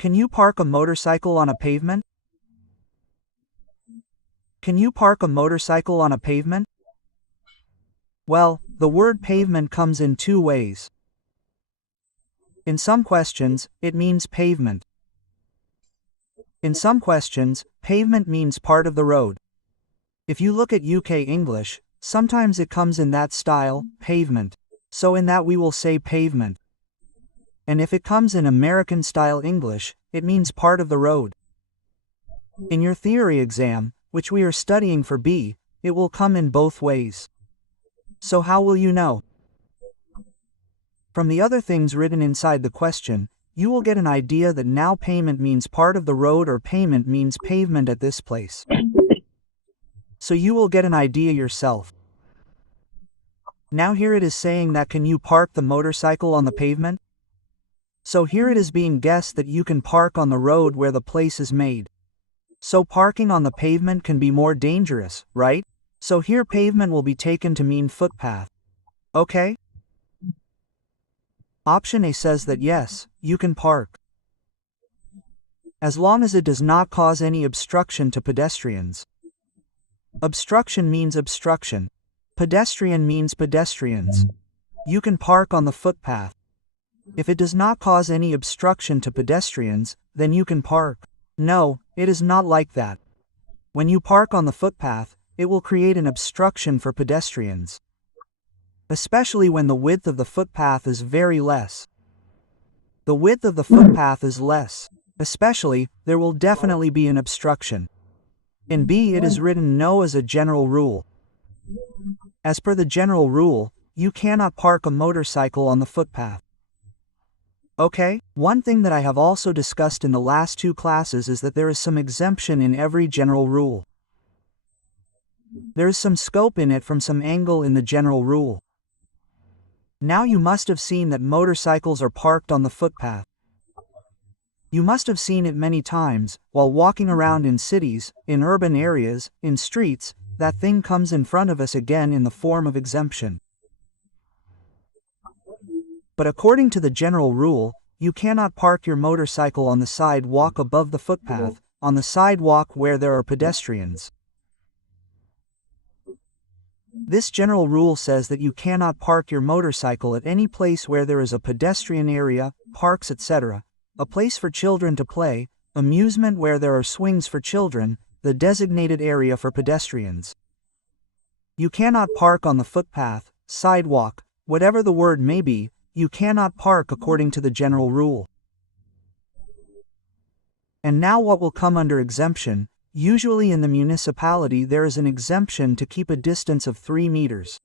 Can you park a motorcycle on a pavement? Can you park a motorcycle on a pavement? Well, the word pavement comes in two ways. In some questions, it means pavement. In some questions, pavement means part of the road. If you look at UK English, sometimes it comes in that style, pavement. So in that we will say pavement. And if it comes in American style English, it means part of the road. In your theory exam, which we are studying for B, it will come in both ways. So how will you know? From the other things written inside the question, you will get an idea that now payment means part of the road or payment means pavement at this place. So you will get an idea yourself. Now here it is saying that can you park the motorcycle on the pavement? So here it is being guessed that you can park on the road where the place is made. So parking on the pavement can be more dangerous, right? So here pavement will be taken to mean footpath. Okay? Option A says that yes, you can park, as long as it does not cause any obstruction to pedestrians. Obstruction means obstruction. Pedestrian means pedestrians. You can park on the footpath. If it does not cause any obstruction to pedestrians, then you can park. No, it is not like that. When you park on the footpath, it will create an obstruction for pedestrians, especially when the width of the footpath is very less. The width of the footpath is less, especially, there will definitely be an obstruction. In B it is written no as a general rule. As per the general rule, you cannot park a motorcycle on the footpath. Okay, one thing that I have also discussed in the last two classes is that there is some exemption in every general rule. There is some scope in it from some angle in the general rule. Now you must have seen that motorcycles are parked on the footpath. You must have seen it many times, while walking around in cities, in urban areas, in streets, that thing comes in front of us again in the form of exemption. But according to the general rule, you cannot park your motorcycle on the sidewalk above the footpath, on the sidewalk where there are pedestrians. This general rule says that you cannot park your motorcycle at any place where there is a pedestrian area, parks, etc., a place for children to play, amusement where there are swings for children, the designated area for pedestrians. You cannot park on the footpath, sidewalk, whatever the word may be, you cannot park according to the general rule. And now what will come under exemption? Usually in the municipality there is an exemption to keep a distance of 3 meters.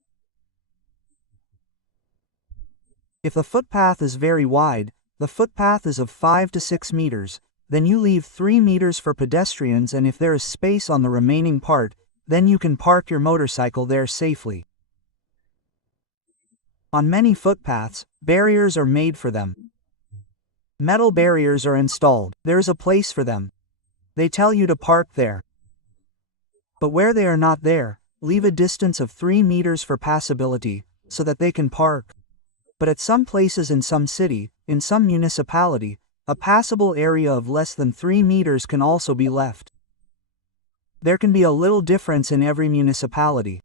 If the footpath is very wide, the footpath is of 5 to 6 meters, then you leave 3 meters for pedestrians, and if there is space on the remaining part, then you can park your motorcycle there safely. On many footpaths, barriers are made for them. Metal barriers are installed. There is a place for them. They tell you to park there. But where they are not there, leave a distance of 3 meters for passability, so that they can park. But at some places in some city, in some municipality, a passable area of less than 3 meters can also be left. There can be a little difference in every municipality.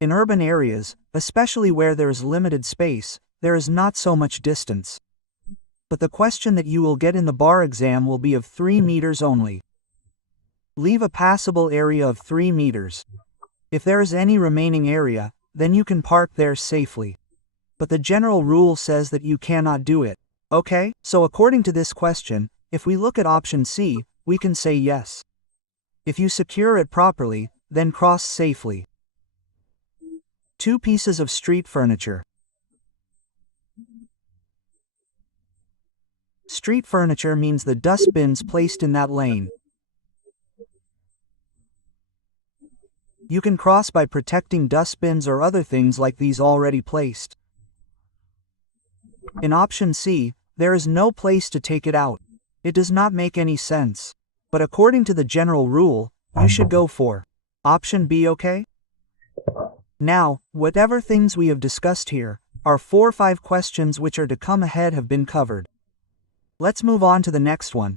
In urban areas, especially where there is limited space, there is not so much distance. But the question that you will get in the bar exam will be of 3 meters only. Leave a passable area of 3 meters. If there is any remaining area, then you can park there safely. But the general rule says that you cannot do it. Okay, so according to this question, if we look at option C, we can say yes. If you secure it properly, then cross safely. 2 pieces of street furniture. Street furniture means the dustbins placed in that lane. You can cross by protecting dustbins or other things like these already placed. In option C, there is no place to take it out. It does not make any sense. But according to the general rule, you should go for option B, okay? Now, whatever things we have discussed here, our 4 or 5 questions which are to come ahead have been covered. Let's move on to the next one.